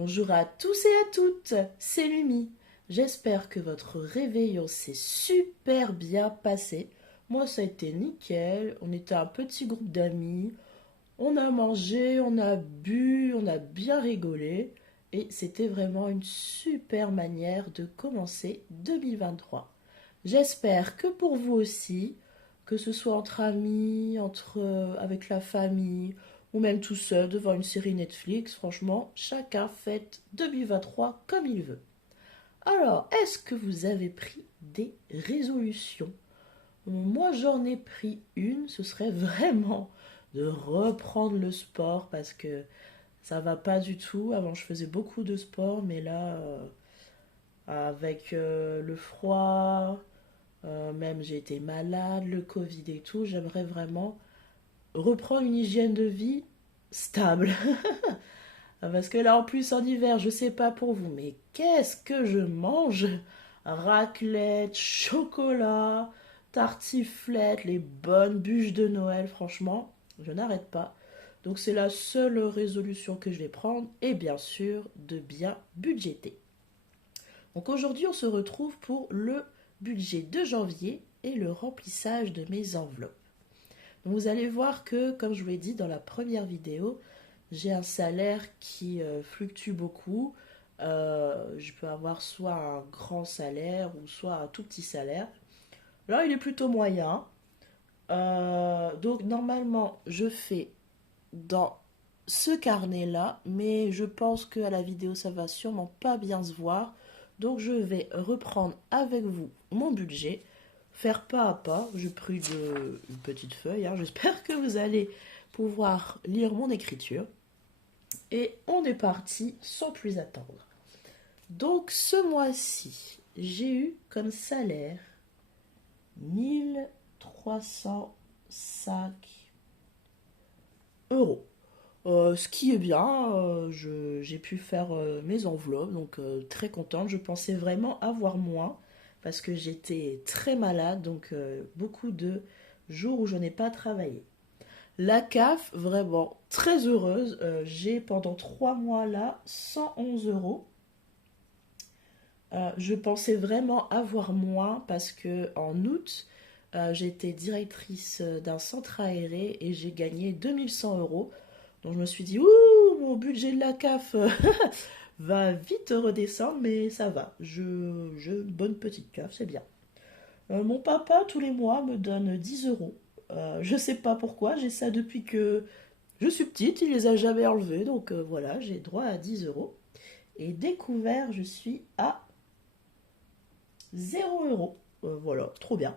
Bonjour à tous et à toutes, c'est Mimi. J'espère que votre réveillon s'est super bien passé. Moi, ça a été nickel. On était un petit groupe d'amis. On a mangé, on a bu, on a bien rigolé. Et c'était vraiment une super manière de commencer 2023. J'espère que pour vous aussi, que ce soit entre amis, avec la famille, ou même tout seul devant une série Netflix, franchement, chacun fête 2023 comme il veut. Alors, est-ce que vous avez pris des résolutions? Moi, j'en ai pris une, ce serait vraiment de reprendre le sport parce que ça va pas du tout. Avant, je faisais beaucoup de sport, mais là, avec le froid, même j'ai été malade, le Covid et tout, j'aimerais vraiment reprendre une hygiène de vie stable. Parce que là, en plus, en hiver, je sais pas pour vous, mais qu'est-ce que je mange? Raclette, chocolat, tartiflette, les bonnes bûches de Noël, franchement, je n'arrête pas. Donc c'est la seule résolution que je vais prendre et bien sûr de bien budgéter. Donc aujourd'hui, on se retrouve pour le budget de janvier et le remplissage de mes enveloppes. Donc vous allez voir que, comme je vous l'ai dit dans la première vidéo, j'ai un salaire qui fluctue beaucoup. Je peux avoir soit un grand salaire ou soit un tout petit salaire. Là, il est plutôt moyen. Donc normalement, je fais dans ce carnet-là, mais je pense qu'à la vidéo, ça va sûrement pas bien se voir. Donc je vais reprendre avec vous mon budget, faire pas à pas. J'ai pris une petite feuille, hein. J'espère que vous allez pouvoir lire mon écriture. Et on est parti sans plus attendre. Donc ce mois-ci, j'ai eu comme salaire 1 305 euros. Ce qui est bien, j'ai pu faire mes enveloppes, donc très contente. Je pensais vraiment avoir moins parce que j'étais très malade, donc beaucoup de jours où je n'ai pas travaillé. La CAF, vraiment très heureuse. J'ai pendant 3 mois là 111 euros. Je pensais vraiment avoir moins parce que en août, j'étais directrice d'un centre aéré et j'ai gagné 2100 euros. Donc je me suis dit, ouh, mon budget de la CAF va vite redescendre, mais ça va. J'ai une bonne petite CAF, c'est bien. Mon papa, tous les mois, me donne 10 euros. Je sais pas pourquoi, j'ai ça depuis que je suis petite, il les a jamais enlevés, donc voilà, j'ai droit à 10 euros. Et découvert, je suis à 0 euros. Voilà, trop bien.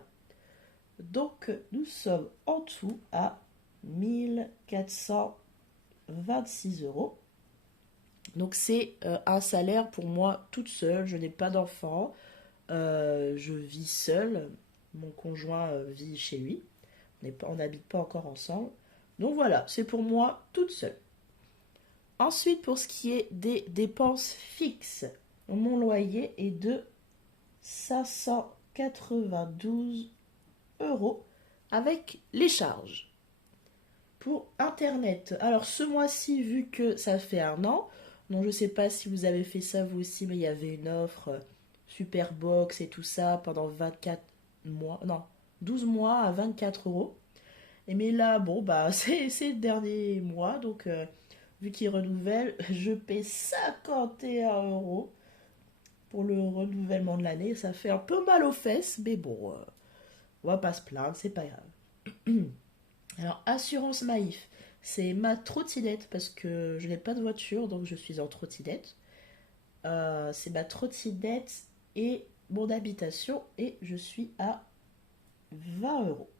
Donc nous sommes en tout à 1426 euros. Donc c'est un salaire pour moi toute seule, je n'ai pas d'enfant, je vis seule, mon conjoint vit chez lui, on n'habite pas encore ensemble. Donc voilà, c'est pour moi toute seule. Ensuite, pour ce qui est des dépenses fixes, mon loyer est de 592 euros avec les charges. Pour Internet, alors ce mois-ci, vu que ça fait un an, donc je ne sais pas si vous avez fait ça vous aussi, mais il y avait une offre Superbox et tout ça pendant 24 mois, non, 12 mois à 24 euros. Et mais là, bon, bah c'est le dernier mois, donc vu qu'il renouvelle, je paie 51 euros pour le renouvellement de l'année. Ça fait un peu mal aux fesses, mais bon, on va pas se plaindre, c'est pas grave. Alors, assurance Maïf, c'est ma trottinette parce que je n'ai pas de voiture, donc je suis en trottinette. C'est ma trottinette et mon habitation et je suis à 20 euros.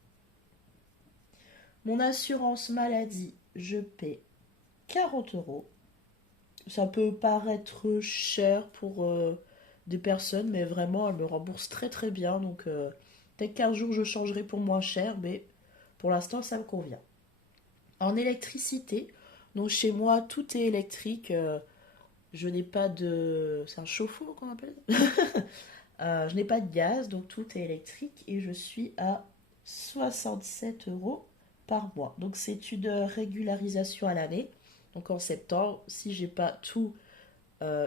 Mon assurance maladie, je paie 40 euros. Ça peut paraître cher pour des personnes, mais vraiment, elle me rembourse très très bien. Donc, peut-être qu'un jour je changerai pour moins cher, mais pour l'instant, ça me convient. En électricité, donc chez moi, tout est électrique. Je n'ai pas de. C'est un chauffe-eau qu'on appelle. Je n'ai pas de gaz, donc tout est électrique et je suis à 67 euros par mois. Donc c'est une régularisation à l'année. Donc en septembre, si j'ai pas tout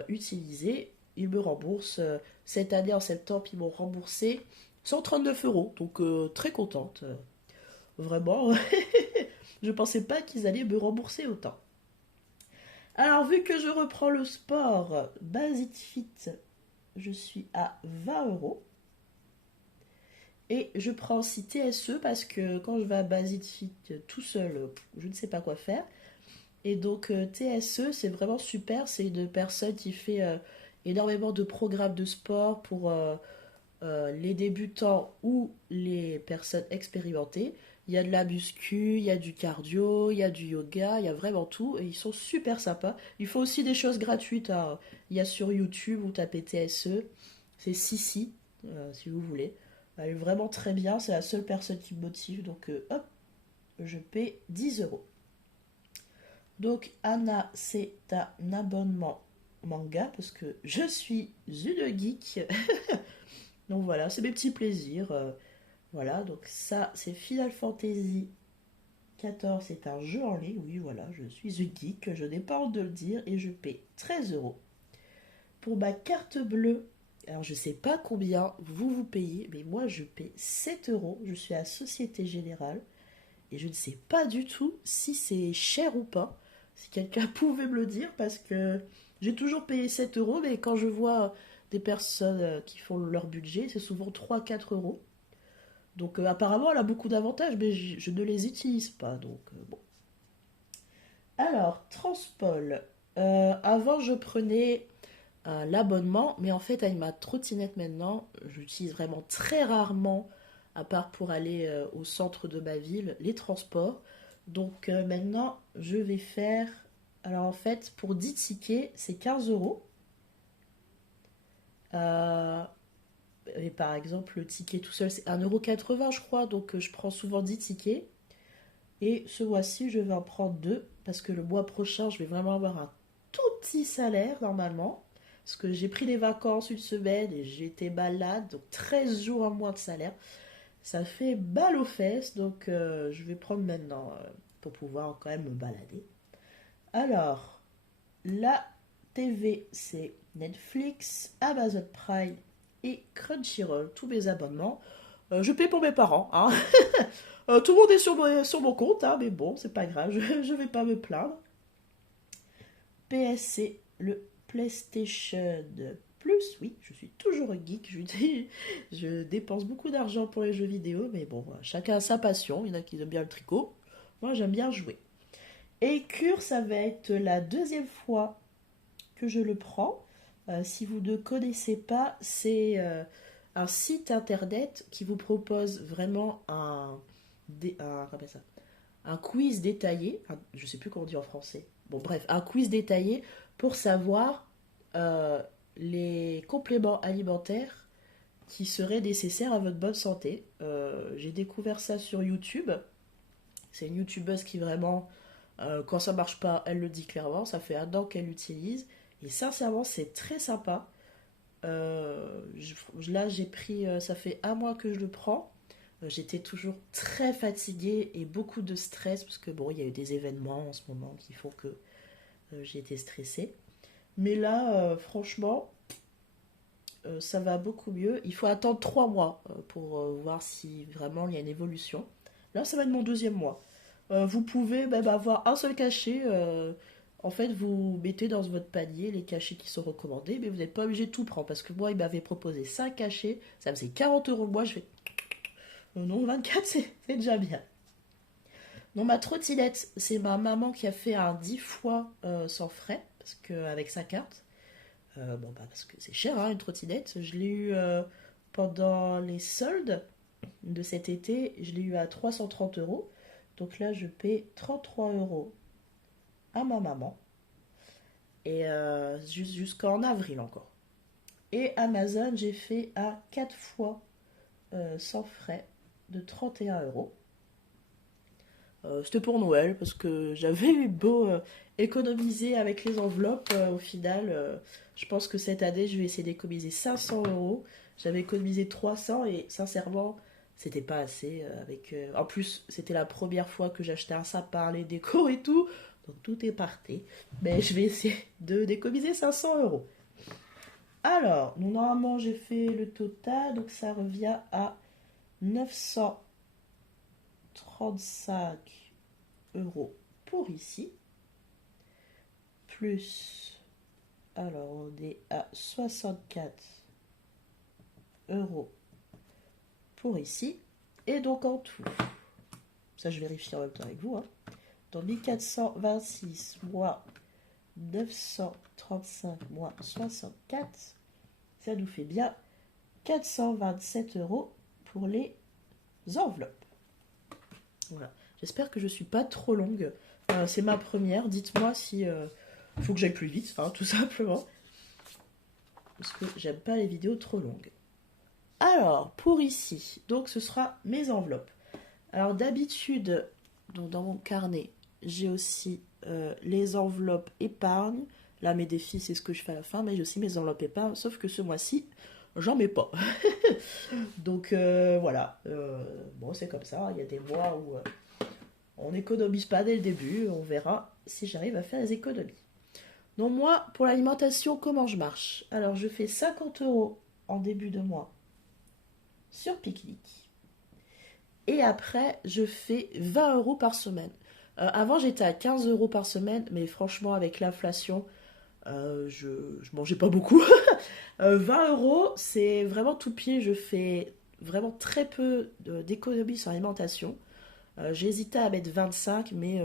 utilisé, ils me remboursent. Cette année, en septembre, ils m'ont remboursé 139 euros. Donc, très contente. Vraiment, je pensais pas qu'ils allaient me rembourser autant. Alors, vu que je reprends le sport, Basic Fit, je suis à 20 euros. Et je prends aussi TSE parce que quand je vais à Basic Fit tout seul, je ne sais pas quoi faire. Et donc TSE, c'est vraiment super. C'est une personne qui fait énormément de programmes de sport pour les débutants ou les personnes expérimentées. Il y a de la muscu, il y a du cardio, il y a du yoga, il y a vraiment tout. Et ils sont super sympas. Il faut aussi des choses gratuites, hein. Il y a sur YouTube, vous tapez TSE. C'est Sissi, si vous voulez. Elle est vraiment très bien. C'est la seule personne qui me motive. Donc hop, je paie 10 euros. Donc Anna, c'est un abonnement manga parce que je suis une geek. Donc voilà, c'est mes petits plaisirs. Voilà, donc ça, c'est Final Fantasy 14. C'est un jeu en ligne. Oui, voilà, je suis une geek. Je n'ai pas honte de le dire et je paie 13 euros. Pour ma carte bleue, alors je sais pas combien vous payez, mais moi je paie 7 euros. Je suis à Société Générale et je ne sais pas du tout si c'est cher ou pas. Si quelqu'un pouvait me le dire, parce que j'ai toujours payé 7 euros, mais quand je vois des personnes qui font leur budget, c'est souvent 3 4 euros. Donc apparemment, elle a beaucoup d'avantages, mais je ne les utilise pas. Donc bon. Alors, Transpol. Avant, je prenais l'abonnement, mais en fait, avec ma trottinette maintenant, j'utilise vraiment très rarement, à part pour aller au centre de ma ville, les transports. Donc maintenant, je vais faire. Alors en fait, pour 10 tickets, c'est 15 euros. Euh, et par exemple, le ticket tout seul, c'est 1,80 € je crois. Donc je prends souvent 10 tickets. Et ce mois-ci, je vais en prendre deux. Parce que le mois prochain, je vais vraiment avoir un tout petit salaire normalement. Parce que j'ai pris des vacances une semaine et j'ai été malade. Donc 13 jours en moins de salaire. Ça fait mal aux fesses. Donc je vais prendre maintenant pour pouvoir quand même me balader. Alors, la TV, c'est Netflix, Amazon Prime et Crunchyroll. Tous mes abonnements. Je paie pour mes parents, hein. Tout le monde est sur mon compte, hein, mais bon, c'est pas grave, je vais pas me plaindre. PSC, le PlayStation Plus, oui, je suis toujours un geek, je dépense beaucoup d'argent pour les jeux vidéo, mais bon, chacun a sa passion, il y en a qui aiment bien le tricot, moi j'aime bien jouer. Et Cure, ça va être la deuxième fois que je le prends. Si vous ne connaissez pas, c'est un site internet qui vous propose vraiment un quiz détaillé. Je ne sais plus comment on dit en français. Bon, bref, un quiz détaillé pour savoir euh, les compléments alimentaires qui seraient nécessaires à votre bonne santé. J'ai découvert ça sur YouTube. C'est une youtubeuse qui vraiment, quand ça marche pas, elle le dit clairement. Ça fait 1 an qu'elle l'utilise. Et sincèrement, c'est très sympa. Là, j'ai pris, ça fait 1 mois que je le prends. J'étais toujours très fatiguée et beaucoup de stress parce que bon, il y a eu des événements en ce moment qui font que j'ai été stressée. Mais là, franchement, ça va beaucoup mieux. Il faut attendre 3 mois pour voir si vraiment il y a une évolution. Là, ça va être mon deuxième mois. Vous pouvez même avoir un seul cachet. En fait, vous mettez dans votre panier les cachets qui sont recommandés, mais vous n'êtes pas obligé de tout prendre. Parce que moi, il m'avait proposé 5 cachets. Ça faisait 40 euros le mois. Je fais non, 24, c'est déjà bien. Non, ma trottinette, c'est ma maman qui a fait un 10 fois sans frais, parce qu'avec sa carte. Bon, bah, parce que c'est cher, hein, une trottinette. Je l'ai eu pendant les soldes de cet été. Je l'ai eu à 330 euros. Donc là, je paie 33 euros à ma maman. Et jusqu'en avril encore. Et Amazon, j'ai fait à 4 fois sans frais de 31 euros. C'était pour Noël parce que j'avais eu beau économiser avec les enveloppes. Au final, je pense que cette année, je vais essayer d'économiser 500 euros. J'avais économisé 300 et sincèrement, c'était pas assez. En plus, c'était la première fois que j'achetais un sapin, les décos et tout. Donc tout est parti. Mais je vais essayer de d'économiser 500 euros. Alors, donc, normalement j'ai fait le total, donc ça revient à 935 euros pour ici. Plus, alors on est à 64 euros pour ici. Et donc en tout, ça je vérifie en même temps avec vous, hein. Donc 1426 moins 935 moins 64, ça nous fait bien 427 euros pour les enveloppes. Voilà. J'espère que je ne suis pas trop longue. C'est ma première. Dites-moi si faut que j'aille plus vite, hein, tout simplement. Parce que j'aime pas les vidéos trop longues. Alors, pour ici, donc ce sera mes enveloppes. Alors d'habitude, donc dans mon carnet, j'ai aussi les enveloppes épargne. Là, mes défis, c'est ce que je fais à la fin, mais j'ai aussi mes enveloppes épargne. Sauf que ce mois-ci, j'en mets pas. Donc voilà. Bon, c'est comme ça. Il y a des mois où on n'économise pas dès le début. On verra si j'arrive à faire des économies. Donc moi, pour l'alimentation, comment je marche? Alors, je fais 50 euros en début de mois sur Picnic. Et après, je fais 20 euros par semaine. Avant, j'étais à 15 euros par semaine, mais franchement, avec l'inflation, je mangeais pas beaucoup. 20 euros, c'est vraiment tout pied. Je fais vraiment très peu d'économies sur l'alimentation. J'hésitais à mettre 25, mais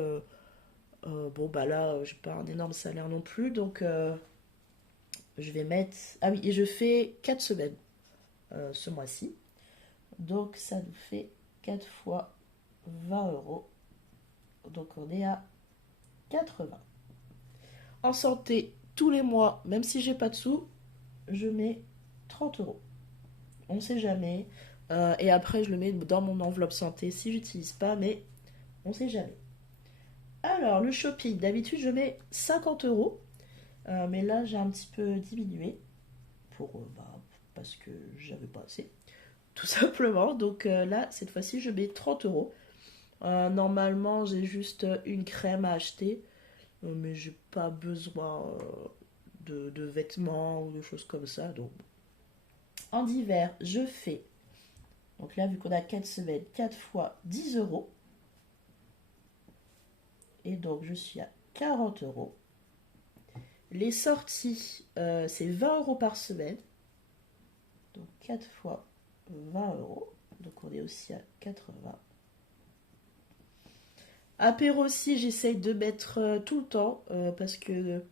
bon, bah là, j'ai pas un énorme salaire non plus. Donc, je vais mettre. Ah oui, et je fais 4 semaines ce mois-ci. Donc, ça nous fait 4 fois 20 euros. Donc, on est à 80. En santé, tous les mois, même si j'ai pas de sous, je mets 30 euros. On sait jamais. Et après, je le mets dans mon enveloppe santé si j'utilise pas, mais on sait jamais. Alors, le shopping, d'habitude, je mets 50 euros. Mais là, j'ai un petit peu diminué parce que j'avais pas assez, tout simplement. Donc là, cette fois-ci, je mets 30 euros. Normalement, j'ai juste une crème à acheter, mais j'ai pas besoin de vêtements ou de choses comme ça. Donc, en hiver, je fais. Donc là, vu qu'on a 4 semaines, 4 fois 10 euros. Et donc, je suis à 40 euros. Les sorties, c'est 20 euros par semaine. Donc 4 fois 20 euros. Donc on est aussi à 80. Apéro aussi, j'essaye de mettre tout le temps. Parce que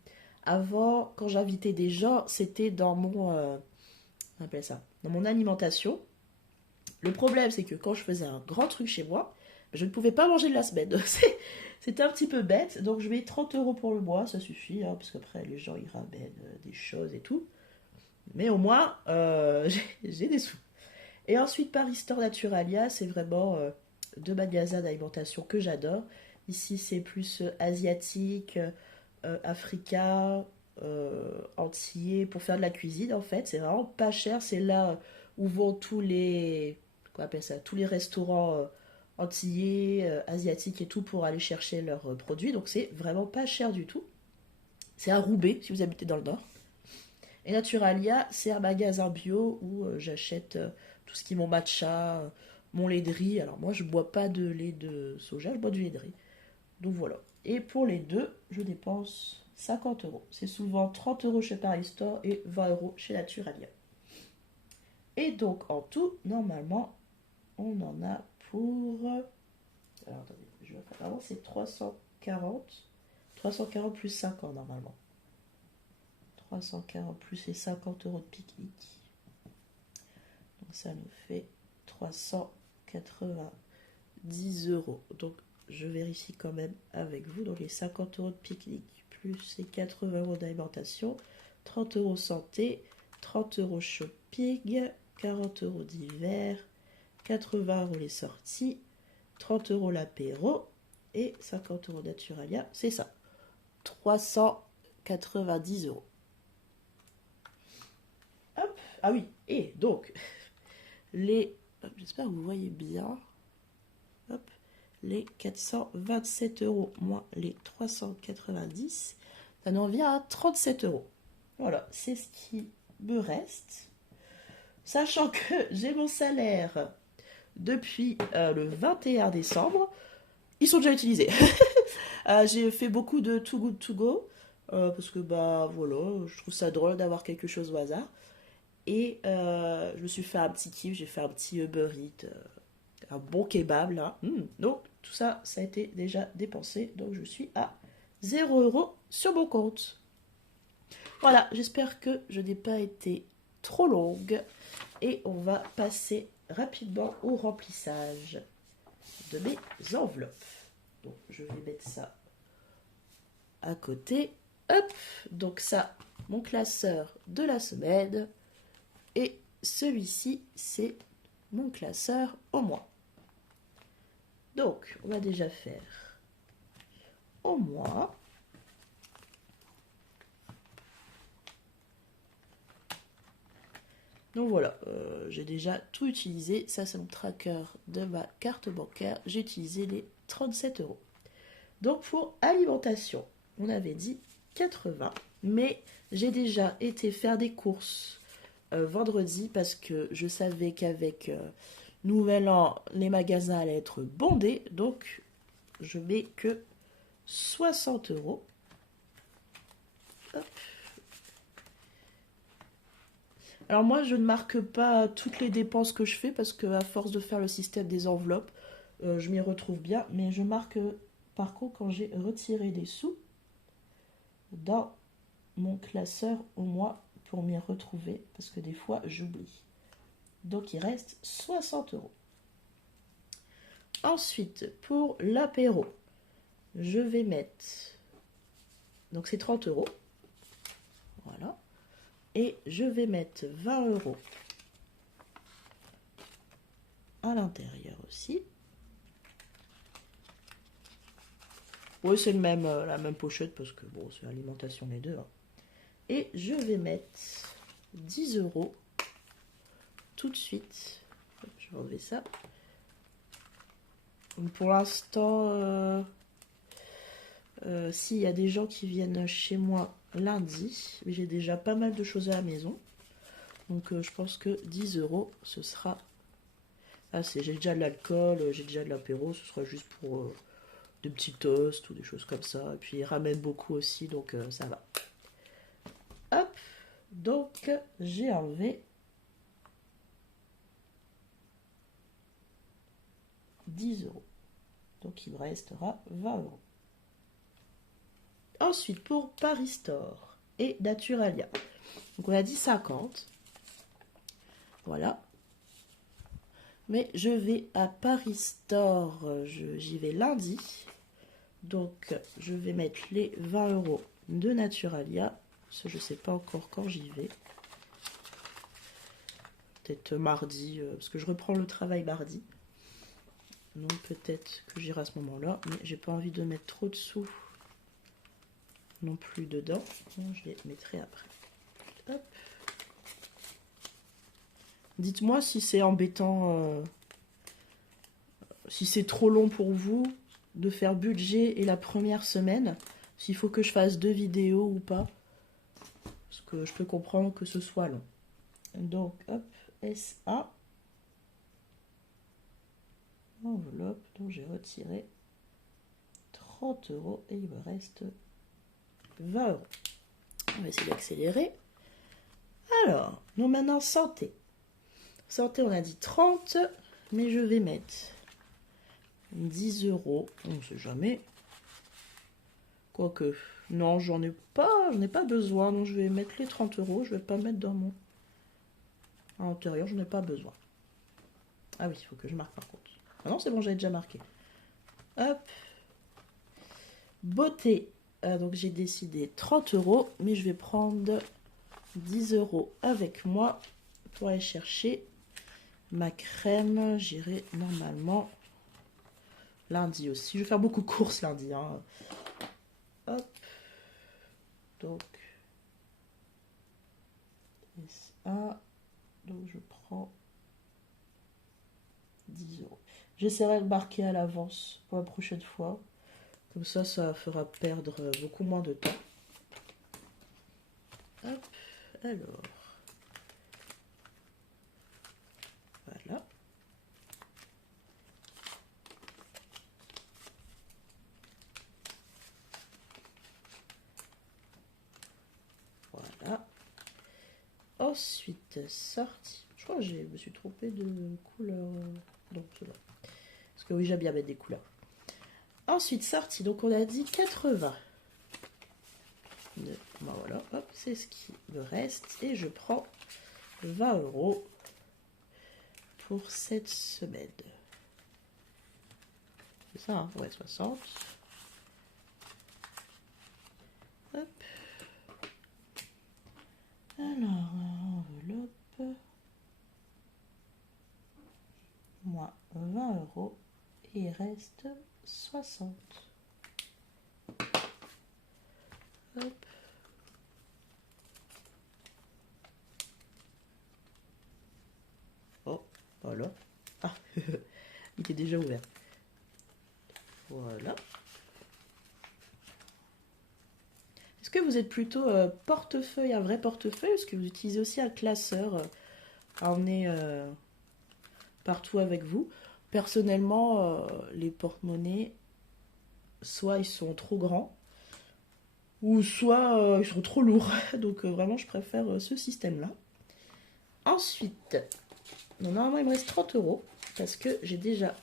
avant, quand j'invitais des gens, c'était dans mon... on appelle ça, dans mon alimentation. Le problème, c'est que quand je faisais un grand truc chez moi, je ne pouvais pas manger de la semaine. C'était un petit peu bête. Donc je mets 30 euros pour le mois, ça suffit. Hein, parce qu'après, les gens, ils ramènent des choses et tout. Mais au moins, j'ai des sous. Et ensuite, Paris Store Naturalia, c'est vraiment deux magasins d'alimentation que j'adore. Ici, c'est plus asiatique, africain, antillais, pour faire de la cuisine, en fait. C'est vraiment pas cher. C'est là où vont tous les, quoi on appelle ça, tous les restaurants antillais, asiatiques et tout pour aller chercher leurs produits. Donc, c'est vraiment pas cher du tout. C'est à Roubaix, si vous habitez dans le Nord. Et Naturalia, c'est un magasin bio où j'achète tout ce qui est mon matcha, mon lait de riz. Alors moi, je bois pas de lait de soja, je bois du lait de riz. Donc voilà. Et pour les deux, je dépense 50 euros. C'est souvent 30 euros chez Paris Store et 20 euros chez Naturalia. Et donc en tout, normalement, on en a pour... Alors attendez, je vais faire... Avant, c'est 340. 340 plus 50 normalement. 340 plus les 50 euros de pique-nique. Donc ça nous fait 390 euros. Donc je vérifie quand même avec vous. Donc les 50 euros de pique-nique plus les 80 euros d'alimentation, 30 euros santé, 30 euros shopping, 40 euros d'hiver, 80 euros les sorties, 30 euros l'apéro et 50 euros Naturalia. C'est ça. 390 euros. Hop. Ah oui, et donc, j'espère que vous voyez bien. Hop. les 427 € moins les 390, ça nous revient à 37 €. Voilà, c'est ce qui me reste. Sachant que j'ai mon salaire depuis le 21 décembre, ils sont déjà utilisés. J'ai fait beaucoup de Too Good To Go, parce que bah voilà, je trouve ça drôle d'avoir quelque chose au hasard. Et je me suis fait un petit kiff, j'ai fait un petit Uber Eats, un bon kebab là. Donc tout ça, ça a été déjà dépensé, donc je suis à 0 € sur mon compte. Voilà, j'espère que je n'ai pas été trop longue. Et on va passer rapidement au remplissage de mes enveloppes. Donc je vais mettre ça à côté. Hop, donc ça, mon classeur de la semaine. Et celui-ci, c'est mon classeur au mois. Donc, on va déjà faire au mois. Donc voilà, j'ai déjà tout utilisé. Ça, c'est mon tracker de ma carte bancaire. J'ai utilisé les 37 €. Donc pour alimentation, on avait dit 80. Mais j'ai déjà été faire des courses vendredi parce que je savais qu'avec Nouvel An, les magasins allaient être bondés. Donc je mets que 60 €. Hop. Alors moi, je ne marque pas toutes les dépenses que je fais parce que à force de faire le système des enveloppes, je m'y retrouve bien. Mais je marque par contre quand j'ai retiré des sous dans mon classeur au mois pour m'y retrouver parce que des fois j'oublie. Donc il reste 60 €. Ensuite, pour l'apéro, je vais mettre... Donc c'est 30 €. Voilà. Et je vais mettre 20 € à l'intérieur aussi. Oui, c'est la même pochette parce que bon, c'est l'alimentation les deux. Hein. Et je vais mettre 10 € tout de suite. Hop, je vais enlever ça. Donc pour l'instant, s'il y a des gens qui viennent chez moi lundi, j'ai déjà pas mal de choses à la maison. Donc je pense que 10 €, ce sera assez. J'ai déjà de l'alcool, j'ai déjà de l'apéro, ce sera juste pour des petits toasts ou des choses comme ça. Et puis ils ramènent beaucoup aussi, donc ça va. Hop, donc j'ai enlevé 10 €. Donc il me restera 20 €. Ensuite, pour Paris Store et Naturalia. Donc on a dit 50. Voilà. Mais je vais à Paris Store, j'y vais lundi. Donc je vais mettre les 20 € de Naturalia. Ça, je ne sais pas encore quand j'y vais. Peut-être mardi, parce que je reprends le travail mardi. Donc peut-être que j'irai à ce moment-là. Mais j'ai pas envie de mettre trop de sous non plus dedans. Donc, je les mettrai après. Hop. Dites-moi si c'est embêtant, si c'est trop long pour vous de faire budget et la première semaine, s'il faut que je fasse 2 vidéos ou pas. Parce que je peux comprendre que ce soit long. Donc, hop, SA. Enveloppe dont j'ai retiré 30 € et il me reste 20 €. On va essayer d'accélérer. Alors, nous maintenant santé. Santé, on a dit 30, mais je vais mettre 10 €. On ne sait jamais. Quoique, non, j'en ai pas besoin. Donc je vais mettre les 30 €. Je vais pas mettre dans mon à l'intérieur, je n'ai pas besoin. Ah oui, il faut que je marque par contre. Ah non, c'est bon, j'avais déjà marqué. Hop. Beauté. Donc j'ai décidé 30 €, mais je vais prendre 10 € avec moi pour aller chercher ma crème. J'irai normalement lundi aussi. Je vais faire beaucoup de courses lundi. Hein. Hop. Donc, SA. Donc je prends 10 €. J'essaierai de marquer à l'avance pour la prochaine fois. Comme ça fera perdre beaucoup moins de temps. Hop, alors. Voilà. Voilà. Ensuite, sorti. Je crois que je me suis trompée de couleur. Donc, là. Parce que oui, j'aime bien mettre des couleurs. Ensuite, sorti. Donc, on a dit 80. Ben voilà, hop, c'est ce qui me reste. Et je prends 20 € pour cette semaine. C'est ça, hein, ouais, 60. Hop. Alors, enveloppe. Moins 20 € et il reste 60. Hop. Oh, voilà. Ah, il était déjà ouvert. Voilà. Est-ce que vous êtes plutôt portefeuille, un vrai portefeuille, ou est-ce que vous utilisez aussi un classeur à emmener partout avec vous? Personnellement, les porte-monnaies, soit ils sont trop grands, ou soit ils sont trop lourds. Donc vraiment, je préfère ce système-là. Ensuite, normalement, il me reste 30 € parce que j'ai déjà,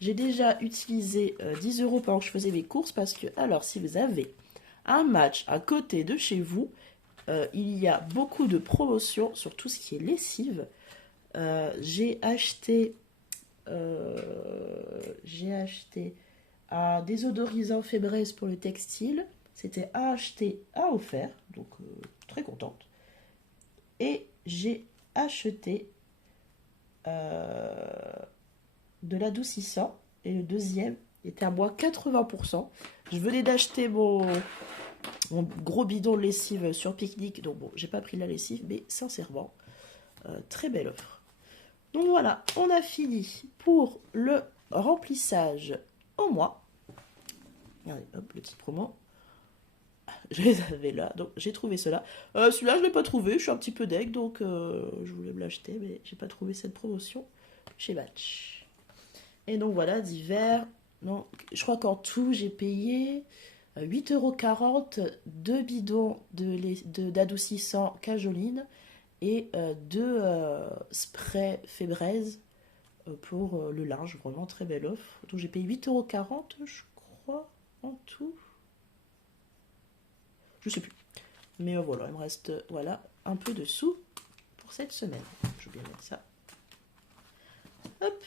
j'ai déjà utilisé 10 € pendant que je faisais mes courses. Parce que, alors, si vous avez un match à côté de chez vous, il y a beaucoup de promotions sur tout ce qui est lessive. J'ai acheté un désodorisant Febreze pour le textile. C'était à acheter, à offert, donc très contente. Et j'ai acheté de l'adoucissant, et le deuxième était à moins 80%. Je venais d'acheter mon gros bidon de lessive sur Picnic, donc bon, j'ai pas pris la lessive, mais sincèrement, très belle offre. Donc voilà, on a fini pour le remplissage au mois. Regardez, hop, le petit promo. Je les avais là, donc j'ai trouvé cela. Celui-là, je ne l'ai pas trouvé, je suis un petit peu deg, donc je voulais me l'acheter, mais j'ai pas trouvé cette promotion chez Match. Et donc voilà, d'hiver, non, je crois qu'en tout, j'ai payé 8,40 € 2 bidons d'adoucissant Cajoline et 2 sprays Febreze pour le linge. Vraiment très belle offre. Donc j'ai payé 8,40 € je crois, en tout. Je sais plus. Mais voilà, il me reste voilà, un peu de sous pour cette semaine. Je vais bien mettre ça. Hop.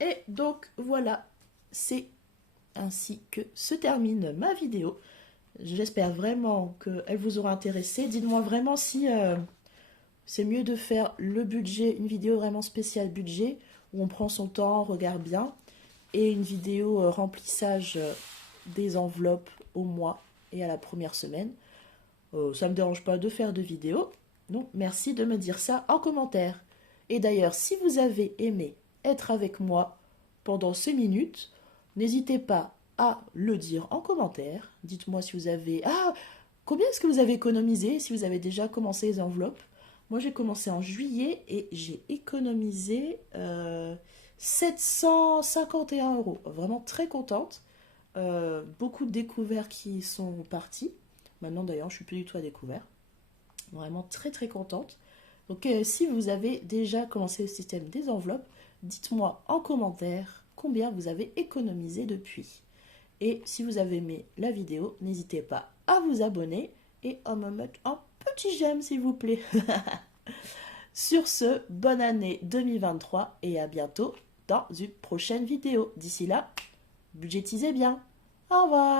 Et donc voilà, c'est ainsi que se termine ma vidéo. J'espère vraiment qu'elle vous aura intéressé. Dites-moi vraiment si c'est mieux de faire le budget, une vidéo vraiment spéciale budget, où on prend son temps, on regarde bien, et une vidéo remplissage des enveloppes au mois et à la première semaine. Ça ne me dérange pas de faire deux vidéos. Donc merci de me dire ça en commentaire. Et d'ailleurs, si vous avez aimé être avec moi pendant ces minutes, n'hésitez pas à le dire en commentaire. Dites-moi si vous avez... Ah, combien est-ce que vous avez économisé si vous avez déjà commencé les enveloppes? Moi, j'ai commencé en juillet et j'ai économisé 751 €. Vraiment très contente. Beaucoup de découverts qui sont partis. Maintenant, d'ailleurs, je suis plus du tout à découvert. Vraiment très très contente. Donc, si vous avez déjà commencé le système des enveloppes, dites-moi en commentaire combien vous avez économisé depuis. Et si vous avez aimé la vidéo, n'hésitez pas à vous abonner et à me mettre un petit j'aime s'il vous plaît. Sur ce, bonne année 2023 et à bientôt dans une prochaine vidéo. D'ici là, budgétisez bien. Au revoir.